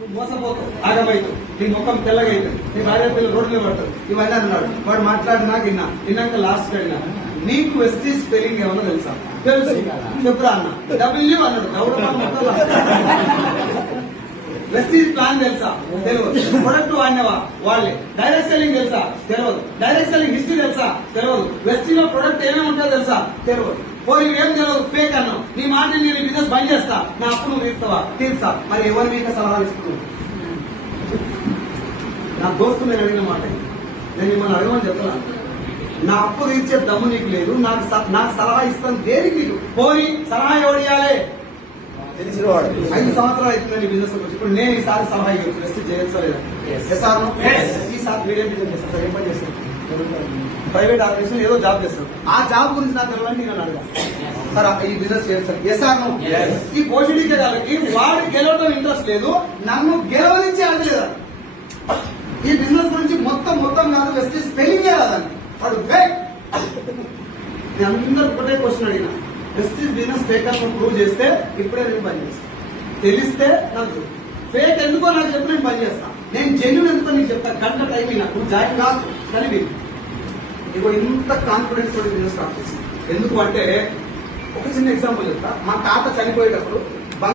నువ్వు మోసపోతావు, ఆగమవుతావు, నీ ముఖం తెల్లగా అవుతుంది, నీ భార్య పిల్లలు రోడ్డు మీద పడతారు, ఇవన్నీ అన్నాడు. వాడు మాట్లాడినా విన్నాక లాస్ట్ అడిగినా నీకు వెస్టీజ్ స్పెల్లింగ్ ఏమన్నా తెలుసా? తెలుసు, చెప్పురా అన్న. డబ్ల్యూ అన్నాడు. వెస్టీజ్ ప్లాన్ తెలుసా? తెలియదు. ప్రొడక్ట్ వాడినవా? వాళ్ళే. డైరెక్ట్ సెల్లింగ్ తెలుసా? తెలియదు. డైరెక్ట్ సెల్లింగ్ హిస్టరీ తెలుసా? తెలియదు. వెస్టీజ్ లో ప్రొడక్ట్ ఏమేమి ఉంటుందో తెలుసా? తెలియదు. పోయి ఏం తెలియదు, ఫేక్ అన్నావు. నీ మాట నేను బిజినెస్ బంద్ చేస్తా, నా అప్పు నువ్వు తీర్చా. మరి ఎవరి మీకు సలహాలు ఇస్తున్నావు? నా దోస్తు నేను అడిగిన మాట, నేను మిమ్మల్ని అడగమని చెప్తున్నాను. నా అప్పు తీర్చే దమ్ము నీకు లేదు, నాకు సలహా ఇస్తాను దేనికి? నీకు పోయి సలహా ఎవడియాలే? 5 సంవత్సరాలు అవుతుంది బిజినెస్ వచ్చి. ఇప్పుడు నేను ఈసారి సలహా ఇవ్వచ్చు, రెస్ట్ చేయొచ్చా లేదా? ఈసారి మీడియం బిజినెస్ చేస్తాను, ఏం పని చేస్తాను? ప్రైవేట్ ఆర్గనైజేషన్ ఏదో జాబ్ చేస్తాను. ఆ జాబ్ గురించి నాకు తెలియాలని నేను అడగా. సార్ ఈ బిజినెస్ చేస్తాను. ఎస్ఆర్ ఈ పోషడికే వాళ్ళకి వాడు గెలవడం ఇంట్రెస్ట్ లేదు, నన్ను గెలవనించి అడగలేదా? ఈ బిజినెస్ గురించి మొత్తం కాదు, వెస్ట్ స్పెల్లింగ్ రాదండి వాడు ఫేక్. నేను అందరూ ఒకటే క్వశ్చన్ అడిగిన, వెస్టీజ్ బిజినెస్ ఫేక్ అని ప్రూవ్ చేస్తే ఇప్పుడే నేను పని చేస్తాను. తెలిస్తే నాకు ఫేక్ ఎందుకో నాకు చెప్పి నేను పని చేస్తాను. నేను జెన్యూన్ ఎందుకో నీకు చెప్తాను. గంట టైం నాకు జాయిన్ కాదు కలిపి ఇగో ఇంత కాన్ఫిడెన్స్ తోటి బిజినెస్ స్టార్ట్ చేస్తాను. ఎందుకు అంటే ఒక చిన్న ఎగ్జాంపుల్ చెప్తా. మా తాత చనిపోయేటప్పుడు